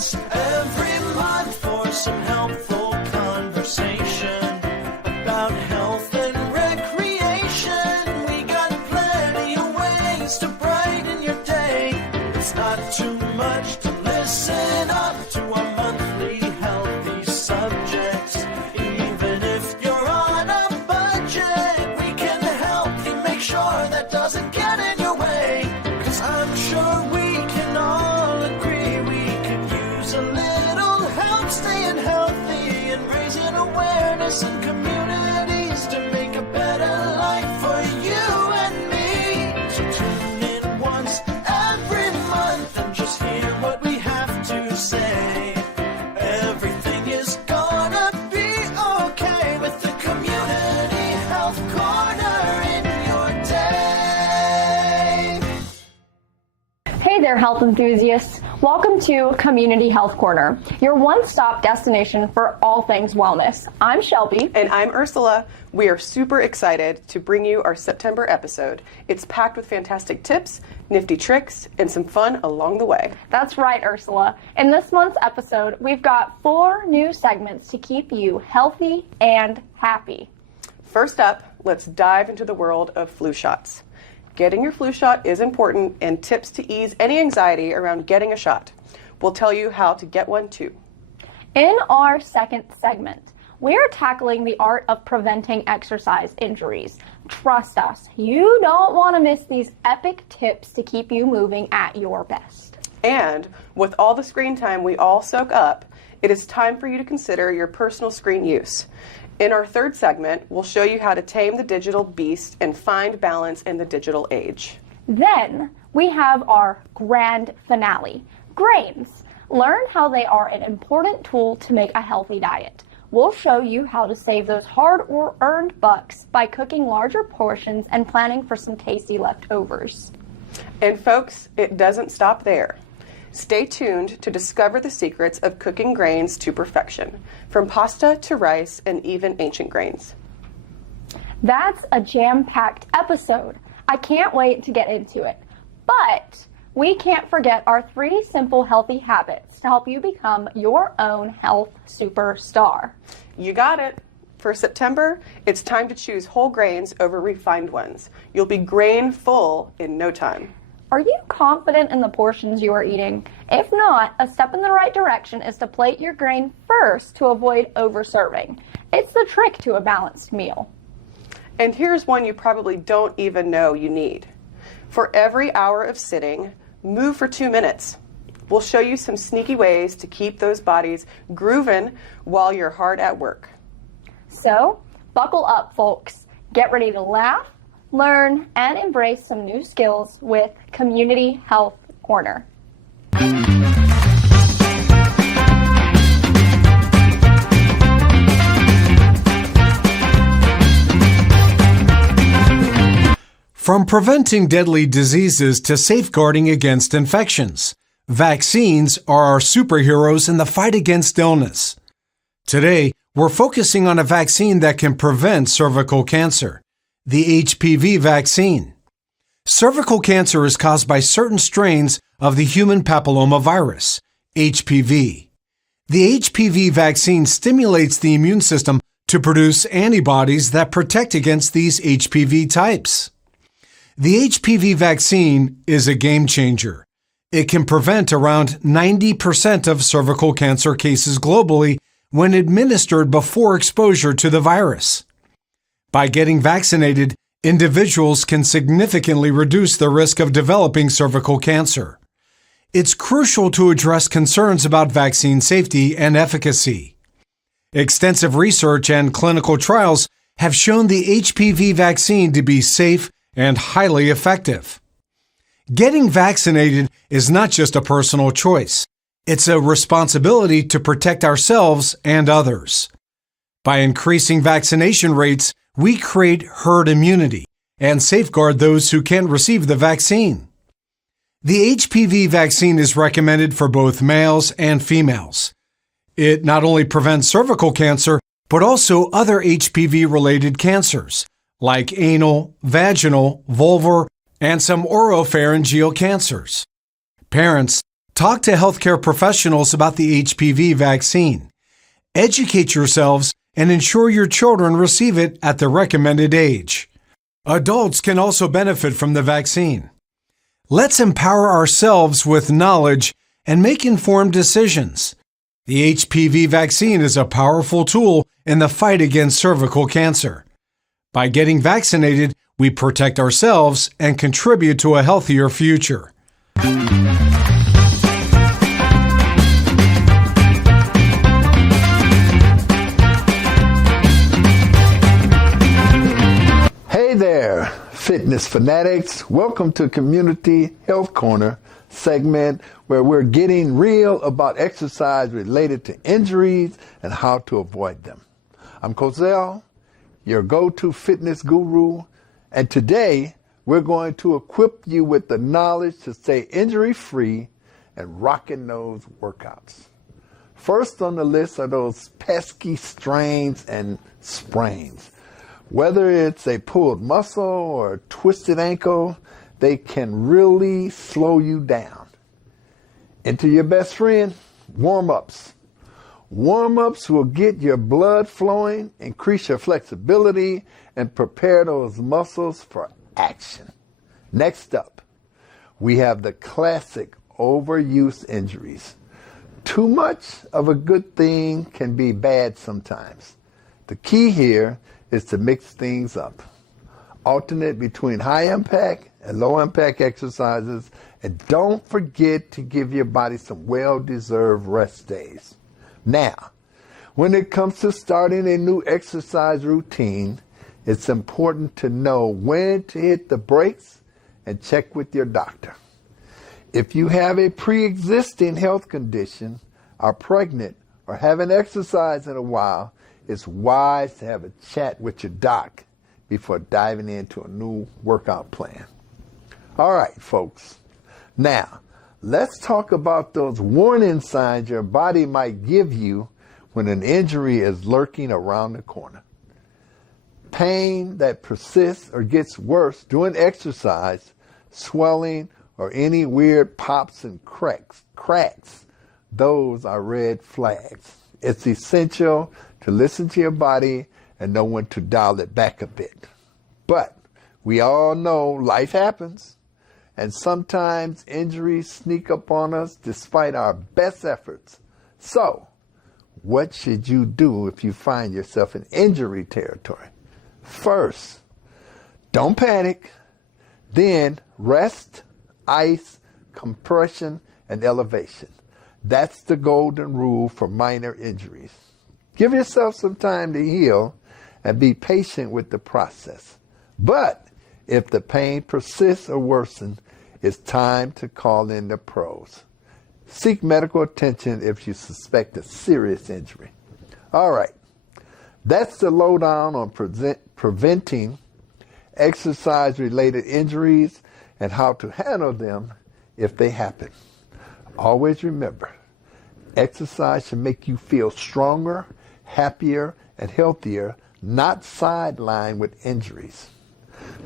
once every month for some helpful conversation about health and recreation. We got plenty of ways to brighten your day. It's not too much to listen up to our monthly healthy subjects. Even if you're on a budget, we can help you make sure that doesn't get in your way. 'Cause I'm sure we can all agree we could use a little help staying healthy and raising awareness in communities to make a better life for you and me. So tune in once every month and just hear what we have to say. Everything is gonna be okay with the Community Health Corner in your day. Hey there, health enthusiasts. Welcome to Community Health Corner, your one-stop destination for all things wellness. I'm Shelby. And I'm Ursula. We are super excited to bring you our September episode. It's packed with fantastic tips, nifty tricks, and some fun along the way. That's right, Ursula. In this month's episode, we've got 4 new segments to keep you healthy and happy. First up, let's dive into the world of flu shots. Getting your flu shot is important, and tips to ease any anxiety around getting a shot. We'll tell you how to get one too. In our second segment, we're tackling the art of preventing exercise injuries. Trust us, you don't want to miss these epic tips to keep you moving at your best. And with all the screen time we all soak up, it is time for you to consider your personal screen use. In our third segment, we'll show you how to tame the digital beast and find balance in the digital age. Then we have our grand finale, grains. Learn how they are an important tool to make a healthy diet. We'll show you how to save those hard-earned bucks by cooking larger portions and planning for some tasty leftovers. And folks, it doesn't stop there. Stay tuned to discover the secrets of cooking grains to perfection, from pasta to rice and even ancient grains. That's a jam-packed episode. I can't wait to get into it. But we can't forget our 3 simple healthy habits to help you become your own health superstar. You got it. For September, it's time to choose whole grains over refined ones. You'll be grain full in no time. Are you confident in the portions you are eating? If not, a step in the right direction is to plate your grain first to avoid over-serving. It's the trick to a balanced meal. And here's one you probably don't even know you need. For every hour of sitting, move for 2 minutes. We'll show you some sneaky ways to keep those bodies grooving while you're hard at work. So, buckle up, folks. Get ready to laugh, learn, and embrace some new skills with Community Health Corner. From preventing deadly diseases to safeguarding against infections, vaccines are our superheroes in the fight against illness. Today, we're focusing on a vaccine that can prevent cervical cancer, the HPV vaccine. Cervical cancer is caused by certain strains of the human papillomavirus, HPV. The HPV vaccine stimulates the immune system to produce antibodies that protect against these HPV types. The HPV vaccine is a game changer. It can prevent around 90% of cervical cancer cases globally when administered before exposure to the virus. By getting vaccinated, individuals can significantly reduce the risk of developing cervical cancer. It's crucial to address concerns about vaccine safety and efficacy. Extensive research and clinical trials have shown the HPV vaccine to be safe and highly effective. Getting vaccinated is not just a personal choice. It's a responsibility to protect ourselves and others. By increasing vaccination rates, we create herd immunity and safeguard those who can't receive the vaccine. The HPV vaccine is recommended for both males and females. It not only prevents cervical cancer, but also other HPV-related cancers, like anal, vaginal, vulvar, and some oropharyngeal cancers. Parents, Talk to healthcare professionals about the HPV vaccine. Educate yourselves and ensure your children receive it at the recommended age. Adults can also benefit from the vaccine. Let's empower ourselves with knowledge and make informed decisions. The HPV vaccine is a powerful tool in the fight against cervical cancer. By getting vaccinated, we protect ourselves and contribute to a healthier future. Hey there, fitness fanatics. Welcome to Community Health Corner segment where we're getting real about exercise related to injuries and how to avoid them. I'm Cozell, your go-to fitness guru, and today we're going to equip you with the knowledge to stay injury-free and rocking those workouts. First on the list are those pesky strains and sprains. Whether it's a pulled muscle or a twisted ankle, they can really slow you down. Enter your best friend, warm-ups. Warm-ups will get your blood flowing, increase your flexibility, and prepare those muscles for action. Next up, we have the classic overuse injuries. Too much of a good thing can be bad sometimes. The key here is to mix things up. Alternate between high impact and low impact exercises, and don't forget to give your body some well-deserved rest days. Now, when it comes to starting a new exercise routine, it's important to know when to hit the brakes and check with your doctor. If you have a pre-existing health condition, are pregnant, or haven't exercised in a while, it's wise to have a chat with your doc before diving into a new workout plan. All right, folks. Now, let's talk about those warning signs your body might give you when an injury is lurking around the corner. Pain that persists or gets worse during exercise, swelling, or any weird pops and cracks, those are red flags. It's essential to listen to your body and know when to dial it back a bit. But we all know life happens, and sometimes injuries sneak up on us despite our best efforts. So, what should you do if you find yourself in injury territory? First, don't panic. Then, rest, ice, compression, and elevation. That's the golden rule for minor injuries. Give yourself some time to heal and be patient with the process. But if the pain persists or worsens, it's time to call in the pros. Seek medical attention if you suspect a serious injury. All right, that's the lowdown on preventing exercise-related injuries and how to handle them if they happen. Always remember, exercise should make you feel stronger, happier, and healthier, not sidelined with injuries.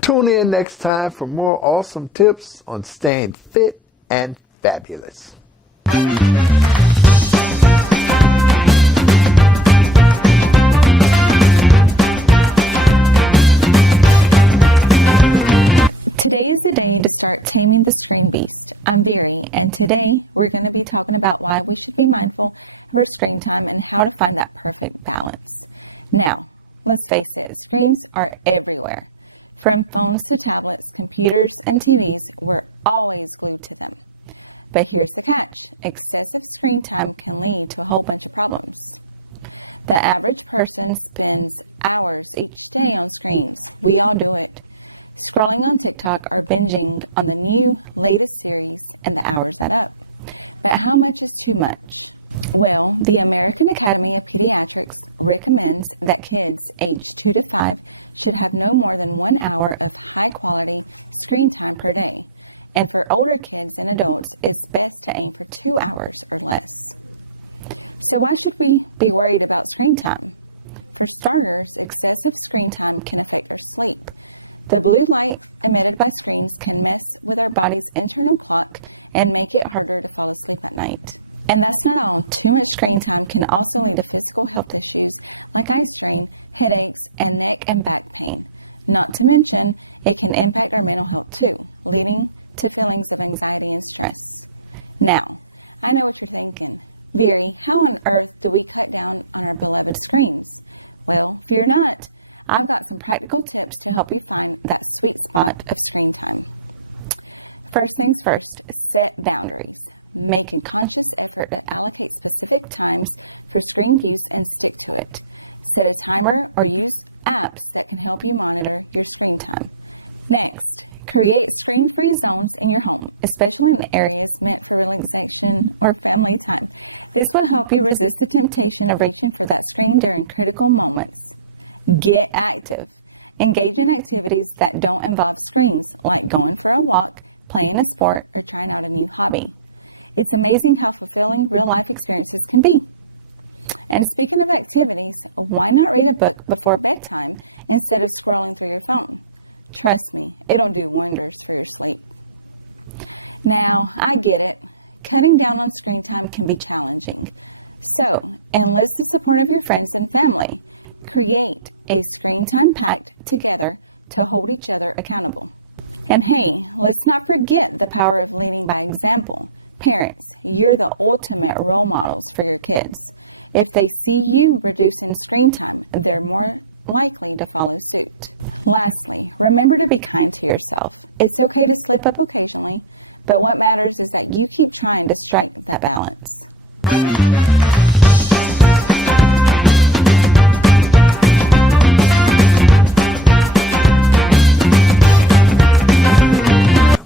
Tune in next time for more awesome tips on staying fit and fabulous. I'm Viri, and today we're going to talk about life screentime and how to find that perfect balance. Now, let's face it, tools are everywhere. From pharmaceuticals, computers, and TVs, all use them today. But here's the thing, excessive screen time can lead to a whole bunch of problems. The average person spends hours each day scrolling on TikTok or binging on and the hours that are too much. The Academy of Pediatrics recommends that kids aged 5 to 1 hour and for older kids and adults, it's best to aim for 2 hours or less. It also can be better for screen time. Sometimes excessive screen time can help. The blue light and the buttons can make your body's energy and our boundaries. Make a conscious effort to add specific times to change it. Set a timer or use apps to help you monitor your screen time. Next, create screen-free zones, especially in areas or this will help you resist attention generation to that screen during critical moments. Get active. Engage in activities that don't involve screens, like going for a walk, playing a sport, and it's amazing how fulfilling good life experiences can be. And especially for students, learning a good book before bedtime and so trust it will be wonderful. Now, I get carrying down can be challenging. So, and with your friends and family, create a screen time pact together to hold each other accountable. And let's not forget the power of learning by example. Parents, you're the ultimate role models for your kids. If they see you engage in screen time, then they're likely to follow suit. Remember to be kind to yourself. It's okay to slip up occasionally, but you can strike that balance.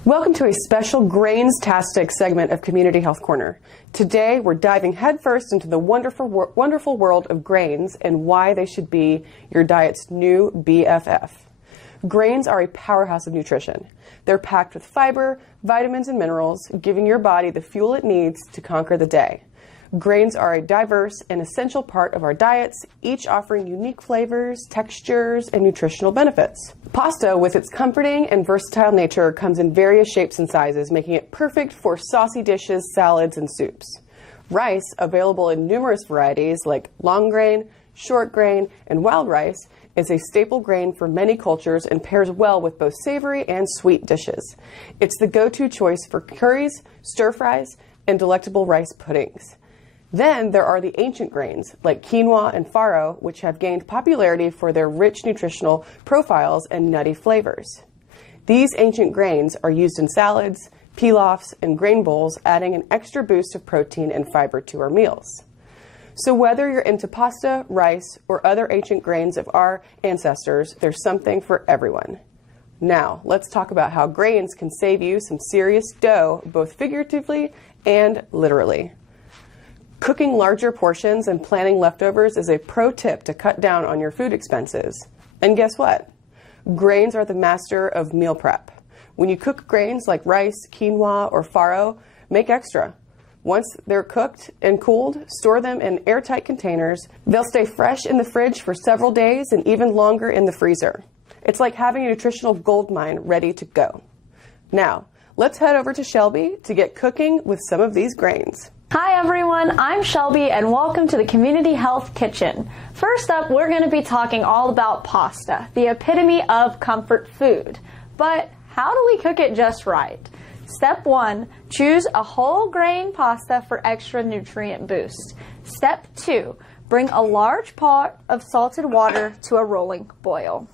Welcome to a special Grains-tastic segment of Community Health Corner. Today, we're diving headfirst into the wonderful world of grains and why they should be your diet's new BFF. Grains are a powerhouse of nutrition. They're packed with fiber, vitamins, and minerals, giving your body the fuel it needs to conquer the day. Grains are a diverse and essential part of our diets, each offering unique flavors, textures, and nutritional benefits. Pasta, with its comforting and versatile nature, comes in various shapes and sizes, making it perfect for saucy dishes, salads, and soups. Rice, available in numerous varieties like long grain, short grain, and wild rice, is a staple grain for many cultures and pairs well with both savory and sweet dishes. It's the go-to choice for curries, stir-fries, and delectable rice puddings. Then there are the ancient grains, like quinoa and farro, which have gained popularity for their rich nutritional profiles and nutty flavors. These ancient grains are used in salads, pilafs, and grain bowls, adding an extra boost of protein and fiber to our meals. So whether you're into pasta, rice, or other ancient grains of our ancestors, there's something for everyone. Now, let's talk about how grains can save you some serious dough, both figuratively and literally. Cooking larger portions and planning leftovers is a pro tip to cut down on your food expenses. And guess what? Grains are the master of meal prep. When you cook grains like rice, quinoa, or farro, make extra. Once they're cooked and cooled, store them in airtight containers. They'll stay fresh in the fridge for several days and even longer in the freezer. It's like having a nutritional gold mine ready to go. Now, let's head over to Shelby to get cooking with some of these grains. Hi everyone, I'm Shelby and welcome to the Community Health Kitchen. First up, we're going to be talking all about pasta, the epitome of comfort food. But how do we cook it just right? Step 1, choose a whole grain pasta for extra nutrient boost. Step 2, bring a large pot of salted water to a rolling boil.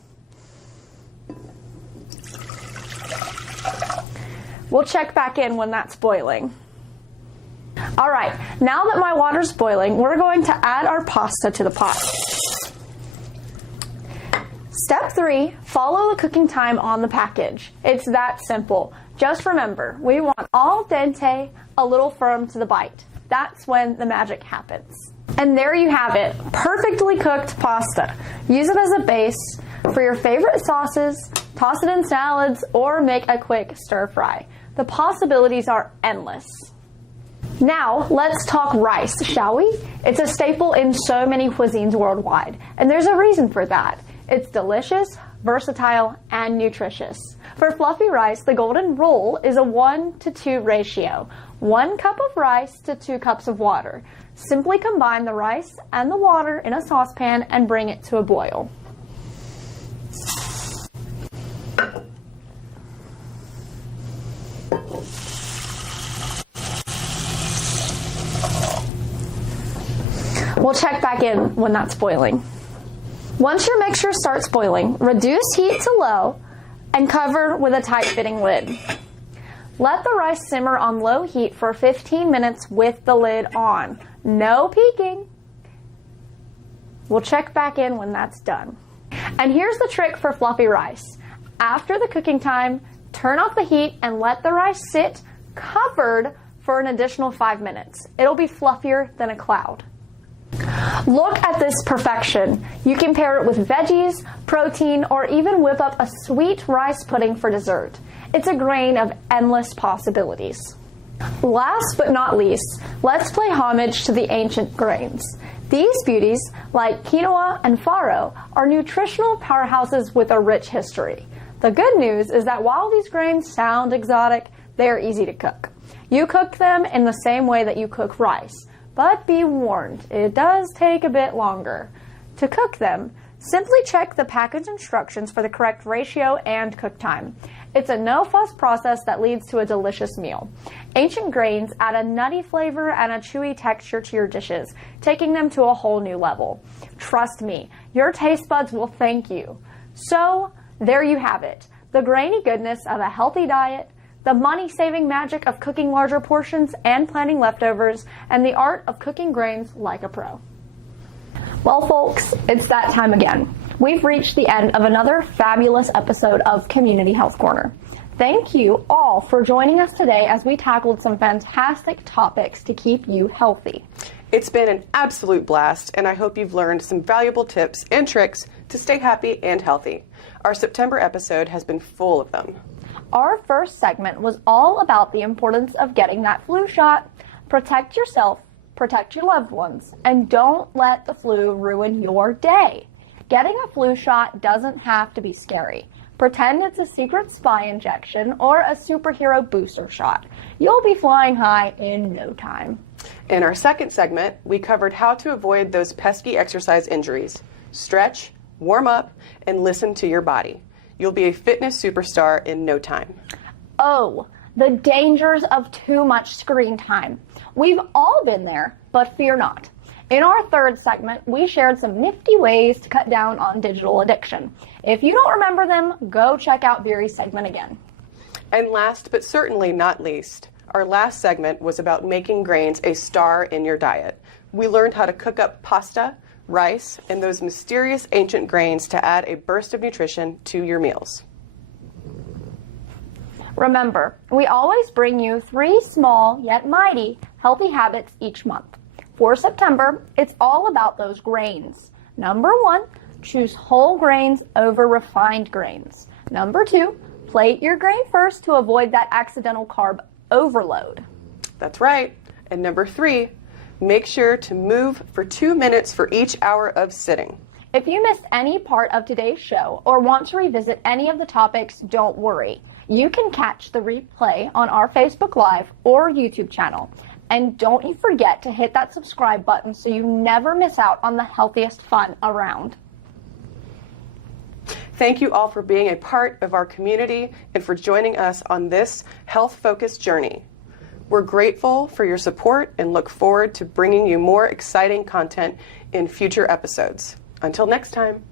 We'll check back in when that's boiling. Alright, now that my water's boiling, we're going to add our pasta to the pot. Step 3, follow the cooking time on the package. It's that simple. Just remember, we want al dente, a little firm to the bite. That's when the magic happens. And there you have it, perfectly cooked pasta. Use it as a base for your favorite sauces, toss it in salads, or make a quick stir fry. The possibilities are endless. Now, let's talk rice, shall we? It's a staple in so many cuisines worldwide, and there's a reason for that. It's delicious, versatile, and nutritious. For fluffy rice, the golden rule is a 1-to-2 ratio. 1 cup of rice to 2 cups of water. Simply combine the rice and the water in a saucepan and bring it to a boil. We'll check back in when that's boiling. Once your mixture starts boiling, reduce heat to low and cover with a tight-fitting lid. Let the rice simmer on low heat for 15 minutes with the lid on. No peeking. We'll check back in when that's done. And here's the trick for fluffy rice. After the cooking time, turn off the heat and let the rice sit covered for an additional 5 minutes. It'll be fluffier than a cloud. Look at this perfection. You can pair it with veggies, protein, or even whip up a sweet rice pudding for dessert. It's a grain of endless possibilities. Last but not least, let's pay homage to the ancient grains. These beauties, like quinoa and farro, are nutritional powerhouses with a rich history. The good news is that while these grains sound exotic, they are easy to cook. You cook them in the same way that you cook rice, but be warned, it does take a bit longer. To cook them, simply check the package instructions for the correct ratio and cook time. It's a no-fuss process that leads to a delicious meal. Ancient grains add a nutty flavor and a chewy texture to your dishes, taking them to a whole new level. Trust me, your taste buds will thank you. So, there you have it. The grainy goodness of a healthy diet, the money-saving magic of cooking larger portions and planning leftovers, and the art of cooking grains like a pro. Well, folks, it's that time again. We've reached the end of another fabulous episode of Community Health Corner. Thank you all for joining us today as we tackled some fantastic topics to keep you healthy. It's been an absolute blast, and I hope you've learned some valuable tips and tricks to stay happy and healthy. Our September episode has been full of them. Our first segment was all about the importance of getting that flu shot. Protect yourself, protect your loved ones, and don't let the flu ruin your day. Getting a flu shot doesn't have to be scary. Pretend it's a secret spy injection or a superhero booster shot. You'll be flying high in no time. In our second segment, we covered how to avoid those pesky exercise injuries. Stretch, warm up, and listen to your body. You'll be a fitness superstar in no time. Oh, the dangers of too much screen time. We've all been there, but fear not. In our third segment, we shared some nifty ways to cut down on digital addiction. If you don't remember them, go check out Viri's segment again. And last but certainly not least, our last segment was about making grains a star in your diet. We learned how to cook up pasta, rice, and those mysterious ancient grains to add a burst of nutrition to your meals. Remember, we always bring you 3 small yet mighty healthy habits each month. For September, it's all about those grains. Number 1, choose whole grains over refined grains. Number 2, plate your grain first to avoid that accidental carb overload. That's right. And number 3, make sure to move for 2 minutes for each hour of sitting. If you missed any part of today's show or want to revisit any of the topics, don't worry. You can catch the replay on our Facebook Live or YouTube channel. And don't you forget to hit that subscribe button so you never miss out on the healthiest fun around. Thank you all for being a part of our community and for joining us on this health-focused journey. We're grateful for your support and look forward to bringing you more exciting content in future episodes. Until next time.